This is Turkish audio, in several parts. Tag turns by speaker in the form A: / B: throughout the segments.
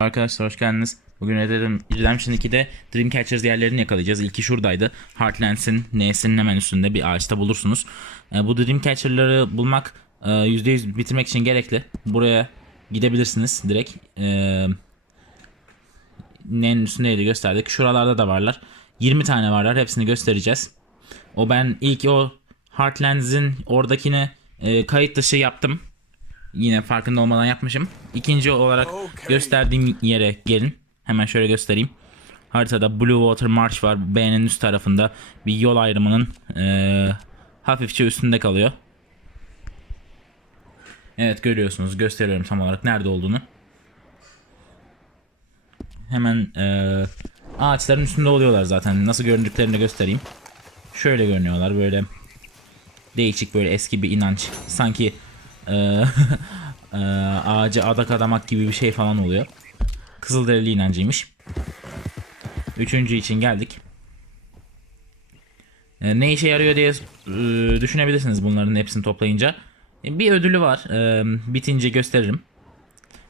A: Arkadaşlar hoş geldiniz. Bugün Redemption 2'de Dreamcatchers yerlerini yakalayacağız. İlki şuradaydı. Heartlands'in N'sinin hemen üstünde bir ağaçta bulursunuz. E, bu Dreamcatcher'ları bulmak e, %100 bitirmek için gerekli. Buraya gidebilirsiniz direkt. E, N'nin üstündeydi gösterdik. Şuralarda da varlar. 20 tane varlar. Hepsini göstereceğiz. O ben ilk o Heartlands'in oradakini e, kayıt dışı yaptım. Yine farkında olmadan yapmışım. İkinci olarak gösterdiğim yere gelin. Hemen şöyle göstereyim. Haritada Blue Water Marsh var. B'nin üst tarafında bir yol ayrımının eee, hafifçe üstünde kalıyor. Evet görüyorsunuz. Gösteriyorum tam olarak nerede olduğunu. Hemen eee, ağaçların üstünde oluyorlar zaten. Nasıl göründüklerini de göstereyim. Şöyle görünüyorlar böyle değişik böyle eski bir inanç. Sanki eee, eee, ağacı adak adamak gibi bir şey falan oluyor. Kızılderili inancıymış. Üçüncü için geldik. E, ne işe yarıyor diye e, düşünebilirsiniz bunların hepsini toplayınca. E, bir ödülü var. E, bitince gösteririm.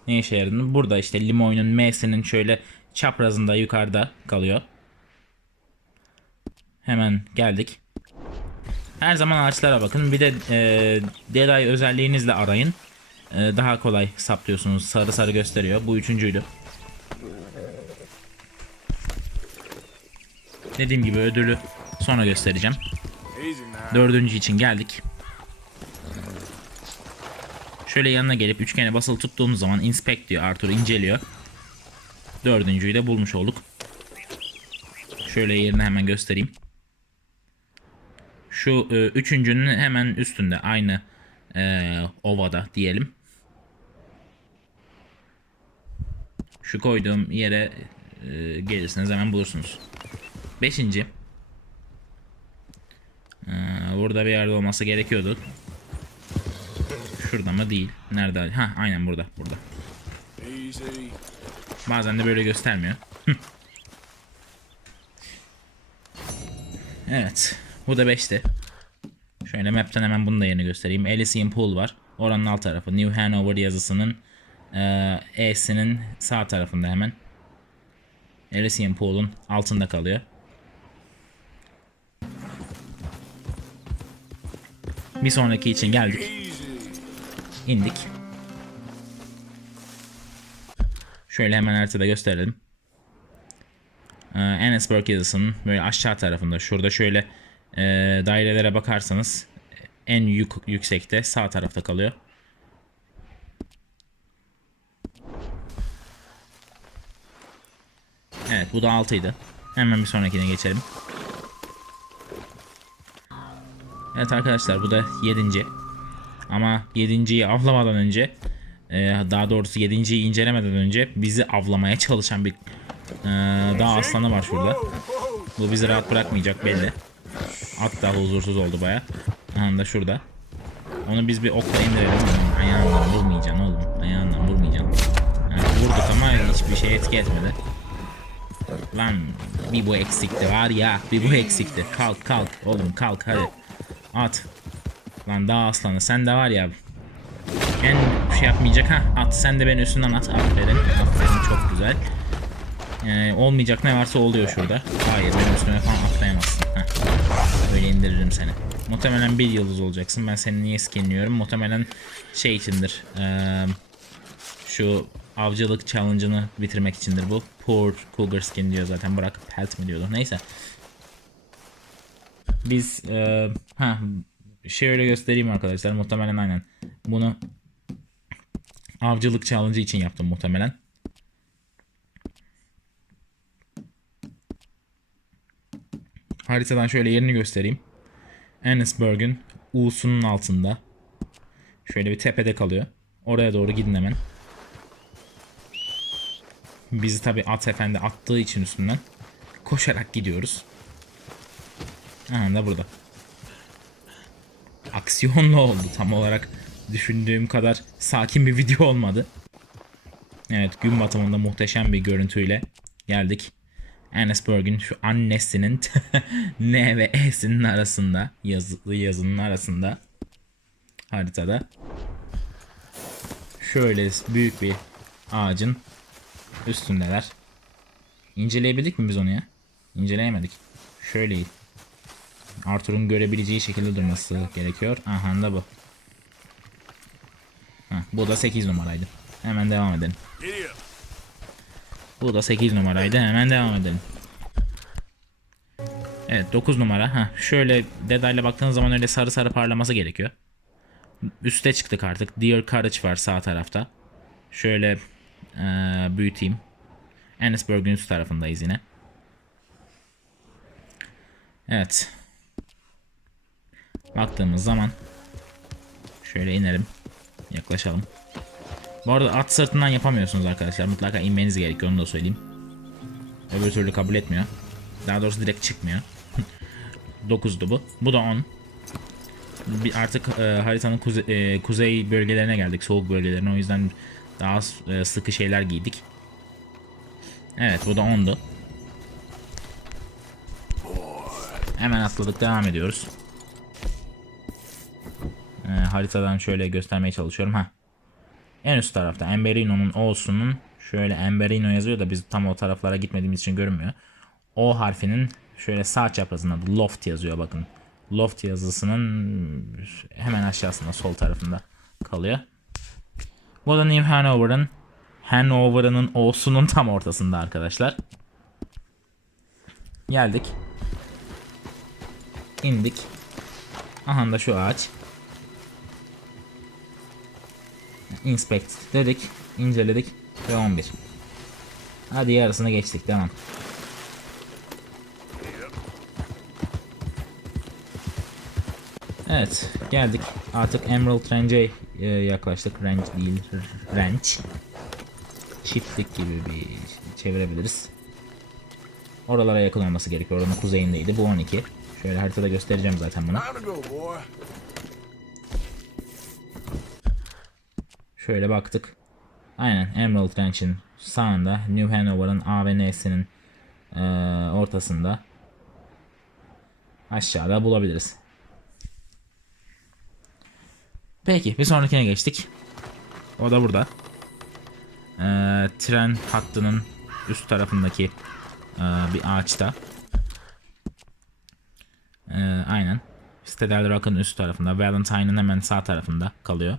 A: Ne işe yaradığını. Burada işte limonun M'sinin şöyle çaprazında yukarıda kalıyor. Hemen geldik. Her zaman ağaçlara bakın. Bir de e, Eye özelliğinizle arayın. E, daha kolay saplıyorsunuz. Sarı sarı gösteriyor. Bu üçüncüydü. Dediğim gibi ödülü sonra göstereceğim. Dördüncü için geldik. Şöyle yanına gelip üçgene basılı tuttuğumuz zaman inspect diyor Arthur inceliyor. Dördüncüyü de bulmuş olduk. Şöyle yerini hemen göstereyim. Şu e, üçüncünün hemen üstünde aynı e, ovada diyelim. Şu koyduğum yere e, gelirseniz hemen bulursunuz. Beşinci. Ee, burada bir yerde olması gerekiyordu. Şurada mı değil. Nerede? Ha aynen burada. Burada. Bazen de böyle göstermiyor. evet. Bu da 5'ti. Şöyle map'ten hemen bunu da yerini göstereyim. Elysian Pool var. Oranın alt tarafı. New Hanover yazısının e, E'sinin sağ tarafında hemen. Elysian Pool'un altında kalıyor. Bir sonraki için geldik. İndik. Şöyle hemen haritada gösterelim. Ee, Annesburg yazısının böyle aşağı tarafında şurada şöyle e, dairelere bakarsanız en yük, yüksekte sağ tarafta kalıyor. Evet bu da 6'ydı. Hemen bir sonrakine geçelim. Evet arkadaşlar bu da 7. Ama 7.yi avlamadan önce e, daha doğrusu 7.yi incelemeden önce bizi avlamaya çalışan bir e, daha aslanı var şurada. Bu bizi rahat bırakmayacak belli. At da huzursuz oldu baya. Aha da şurada. Onu biz bir okla indirelim. Ayağından vurmayacaksın oğlum. Ayağından vurmayacaksın. Ha, vurduk ama hiçbir şey etki etmedi. Lan bir bu eksikti var ya. Bir bu eksikti. Kalk kalk oğlum kalk hadi. At. Lan daha aslanı sen de var ya. En şey yapmayacak ha at sen de beni üstünden at. Aferin. Aferin çok güzel. Ee, olmayacak ne varsa oluyor şurada. Hayır benim üstüme falan atlayamazsın. Heh. Öyle indiririm seni. Muhtemelen bir yıldız olacaksın. Ben seni niye skinliyorum? Muhtemelen şey içindir. Ee, şu avcılık challenge'ını bitirmek içindir bu. Poor Cougar skin diyor zaten. Bırak pelt mi diyordu. Neyse. Biz e, ha şöyle göstereyim arkadaşlar. Muhtemelen aynen. Bunu avcılık challenge için yaptım muhtemelen. Haritadan şöyle yerini göstereyim. Annesburg'un U'sunun altında. Şöyle bir tepede kalıyor. Oraya doğru gidin hemen. Bizi tabi at efendi attığı için üstünden koşarak gidiyoruz. Aha da burada. Aksiyonlu oldu tam olarak düşündüğüm kadar sakin bir video olmadı. Evet gün batımında muhteşem bir görüntüyle geldik. Annesburg'un şu annesinin N ve E'sinin arasında yazılı yazının arasında haritada şöyle büyük bir ağacın Üstündeler. İnceleyebildik mi biz onu ya? İnceleyemedik. Şöyle. Arthur'un görebileceği şekilde durması gerekiyor. Aha da bu. Heh, bu da 8 numaraydı. Hemen devam edelim.
B: Up.
A: Bu da 8 numaraydı. Hemen devam edelim. Evet 9 numara. Heh, şöyle detayla baktığınız zaman öyle sarı sarı parlaması gerekiyor. Üste çıktık artık. Deer Courage var sağ tarafta. Şöyle eee, büyüteyim. Ennisburg'un üst tarafındayız yine. Evet. Baktığımız zaman şöyle inelim. Yaklaşalım. Bu arada at sırtından yapamıyorsunuz arkadaşlar. Mutlaka inmeniz gerekiyor onu da söyleyeyim. Öbür türlü kabul etmiyor. Daha doğrusu direkt çıkmıyor. 9'du bu. Bu da 10. Bir artık e, haritanın kuze- e, kuzey bölgelerine geldik. Soğuk bölgelerine. O yüzden daha e, sıkı şeyler giydik. Evet bu da 10'du. Hemen atladık devam ediyoruz. E, haritadan şöyle göstermeye çalışıyorum. Ha. En üst tarafta Emberino'nun O'sunun şöyle Emberino yazıyor da biz tam o taraflara gitmediğimiz için görünmüyor. O harfinin şöyle sağ çaprazında da Loft yazıyor bakın. Loft yazısının hemen aşağısında sol tarafında kalıyor. Bu da New Hanover'ın Hanover'ın O'sunun tam ortasında arkadaşlar. Geldik. İndik. Aha da şu ağaç. Inspect dedik, inceledik ve 11. Hadi yarısını geçtik tamam. Evet geldik artık Emerald Range'e e, yaklaştık. Range değil ranch. Çiftlik gibi bir çevirebiliriz. Oralara yakın olması gerekiyor. Oranın kuzeyindeydi. Bu 12. Şöyle haritada göstereceğim zaten bunu. Şöyle baktık. Aynen Emerald Ranch'in sağında New Hanover'ın A ve N'sinin eee, ortasında aşağıda bulabiliriz. Peki bir sonrakine geçtik. O da burada. Eee, tren hattının üst tarafındaki eee, bir ağaçta. Eee, aynen. Citadel Rock'ın üst tarafında. Valentine'ın hemen sağ tarafında kalıyor.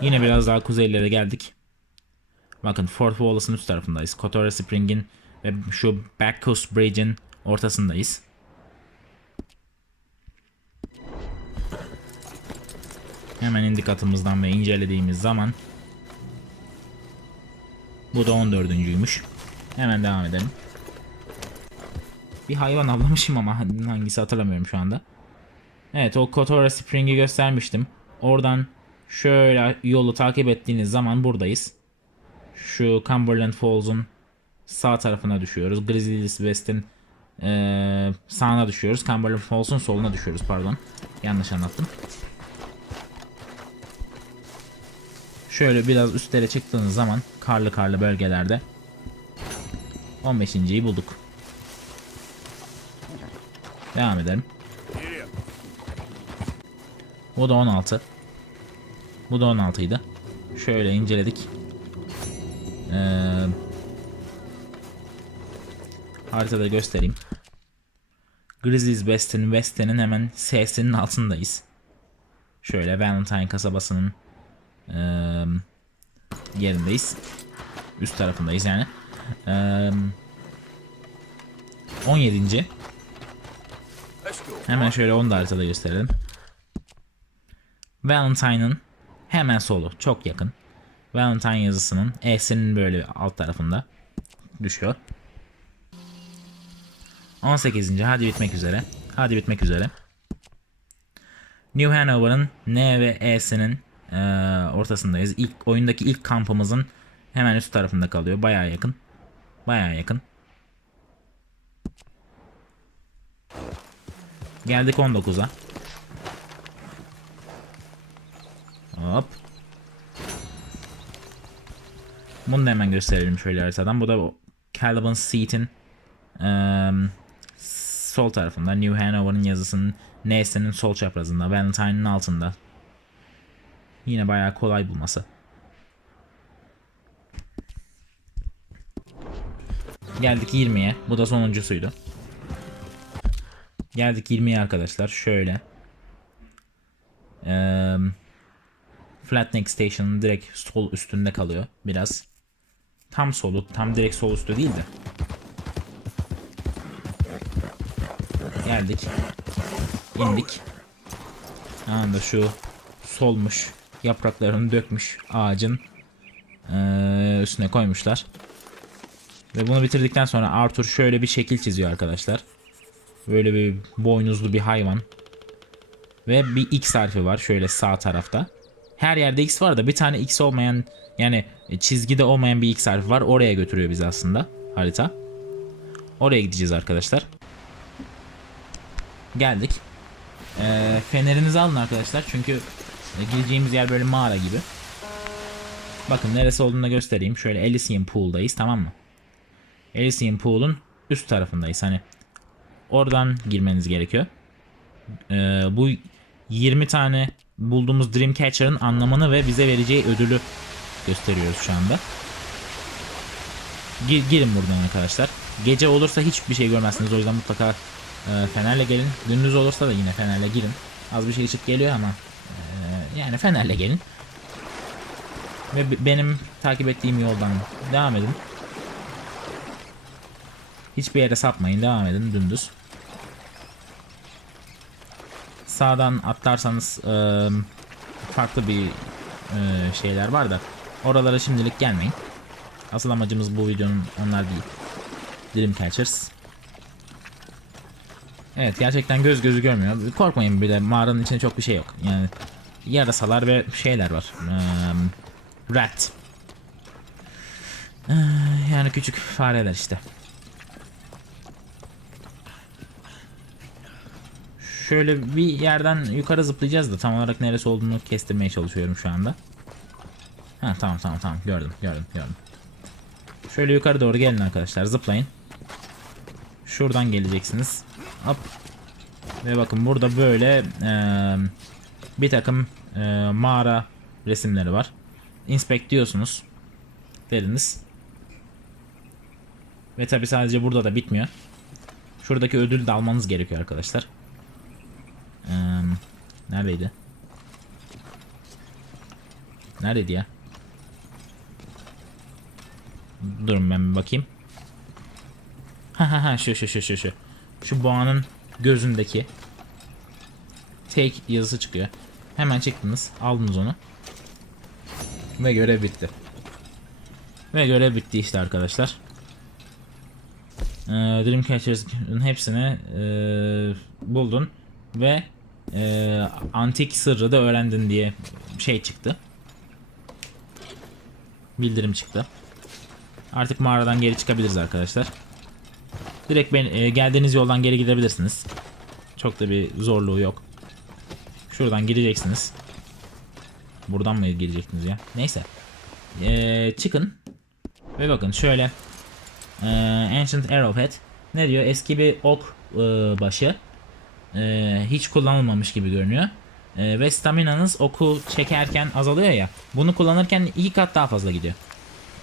A: Yine biraz daha kuzeylere geldik. Bakın Fort Wallace'ın üst tarafındayız. Kotora Spring'in ve şu Back Coast Bridge'in ortasındayız. Hemen indik atımızdan ve incelediğimiz zaman bu da 14.'üymüş. Hemen devam edelim. Bir hayvan avlamışım ama hangisi hatırlamıyorum şu anda. Evet o Kotora Spring'i göstermiştim. Oradan şöyle yolu takip ettiğiniz zaman buradayız. Şu Cumberland Falls'un sağ tarafına düşüyoruz. Grizzlies West'in eee, sağına düşüyoruz. Cumberland Falls'un soluna düşüyoruz pardon. Yanlış anlattım. Şöyle biraz üstlere çıktığınız zaman karlı karlı bölgelerde 15.yi bulduk. Devam edelim. Bu da 16. Bu da 16 idi. Şöyle inceledik. Ee, haritada göstereyim. Grizzlies West'in West'in hemen S'sinin altındayız. Şöyle Valentine kasabasının eee, yerindeyiz. Üst tarafındayız yani. Eee 17.
B: Let's go.
A: Hemen şöyle onu da haritada gösterelim. Valentine'ın hemen solu çok yakın. Valentine yazısının E'sinin böyle alt tarafında düşüyor. 18. hadi bitmek üzere. Hadi bitmek üzere. New Hanover'ın N ve E'sinin eee, ortasındayız. İlk oyundaki ilk kampımızın hemen üst tarafında kalıyor. Bayağı yakın. Bayağı yakın. Geldik 19'a. Hop. Bunu da hemen gösterelim şöyle haritadan. Bu da Caliban Seat'in eee, sol tarafında. New Hanover'ın yazısının N'sinin sol çaprazında. Valentine'ın altında. Yine bayağı kolay bulması. Geldik 20'ye. Bu da sonuncusuydu. Geldik 20'ye arkadaşlar. Şöyle. Eee Flatneck Station'ın direkt sol üstünde kalıyor biraz. Tam solu, tam direkt sol üstü değil de. Geldik. İndik. Anda şu solmuş yapraklarını dökmüş ağacın eee, üstüne koymuşlar. Ve bunu bitirdikten sonra Arthur şöyle bir şekil çiziyor arkadaşlar. Böyle bir boynuzlu bir hayvan. Ve bir X harfi var şöyle sağ tarafta. Her yerde X var da bir tane X olmayan yani çizgide olmayan bir X harfi var. Oraya götürüyor bizi aslında harita. Oraya gideceğiz arkadaşlar. Geldik. Ee, fenerinizi alın arkadaşlar çünkü e, gideceğimiz yer böyle mağara gibi. Bakın neresi olduğunu da göstereyim. Şöyle Elysian Pool'dayız tamam mı? Elysian Pool'un üst tarafındayız. Hani oradan girmeniz gerekiyor. Ee, bu 20 tane bulduğumuz Dreamcatcher'ın anlamını ve bize vereceği ödülü gösteriyoruz şu anda. Gir- girin buradan arkadaşlar. Gece olursa hiçbir şey görmezsiniz. O yüzden mutlaka e, fenerle gelin. Gündüz olursa da yine fenerle girin. Az bir şey ışık geliyor ama e, yani fenerle gelin. Ve benim takip ettiğim yoldan devam edin. Hiçbir yere sapmayın. Devam edin dümdüz. Sağdan atlarsanız e, farklı bir e, şeyler var da oralara şimdilik gelmeyin. Asıl amacımız bu videonun onlar değil. Dreamcatchers. Evet gerçekten göz gözü görmüyor. Korkmayın bir de mağaranın içinde çok bir şey yok. Yani yarasalar ve şeyler var. Eee, rat. Eee, yani küçük fareler işte. Şöyle bir yerden yukarı zıplayacağız da tam olarak neresi olduğunu kestirmeye çalışıyorum şu anda. Ha tamam tamam tamam gördüm gördüm gördüm. Şöyle yukarı doğru gelin arkadaşlar zıplayın. Şuradan geleceksiniz. Hop. Ve bakın burada böyle eee, bir takım eee, mağara resimleri var. Inspect diyorsunuz. Deriniz. Ve tabi sadece burada da bitmiyor. Şuradaki ödülü de almanız gerekiyor arkadaşlar. Neredeydi? Neredeydi ya? Durun ben bir bakayım. Ha ha ha şu şu şu şu şu. Şu boğanın gözündeki take yazısı çıkıyor. Hemen çıktınız. Aldınız onu. Ve görev bitti. Ve görev bitti işte arkadaşlar. Ee, Dreamcatchers'ın hepsini ee, buldun ve ee, antik sırrı da öğrendin diye şey çıktı. Bildirim çıktı. Artık mağaradan geri çıkabiliriz arkadaşlar. Direkt ben, e, geldiğiniz yoldan geri gidebilirsiniz. Çok da bir zorluğu yok. Şuradan gireceksiniz. Buradan mı girecektiniz ya? Neyse. E, çıkın. Ve bakın şöyle. E, Ancient Arrowhead. Ne diyor? Eski bir ok e, başı. E, hiç kullanılmamış gibi görünüyor. E, ve staminanız oku çekerken azalıyor ya. Bunu kullanırken iki kat daha fazla gidiyor.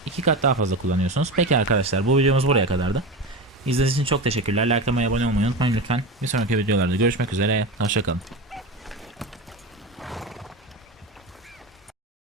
A: İki kat daha fazla kullanıyorsunuz. Peki arkadaşlar bu videomuz buraya kadardı. İzlediğiniz için çok teşekkürler. Likelamayı abone olmayı unutmayın lütfen. Bir sonraki videolarda görüşmek üzere. Hoşçakalın.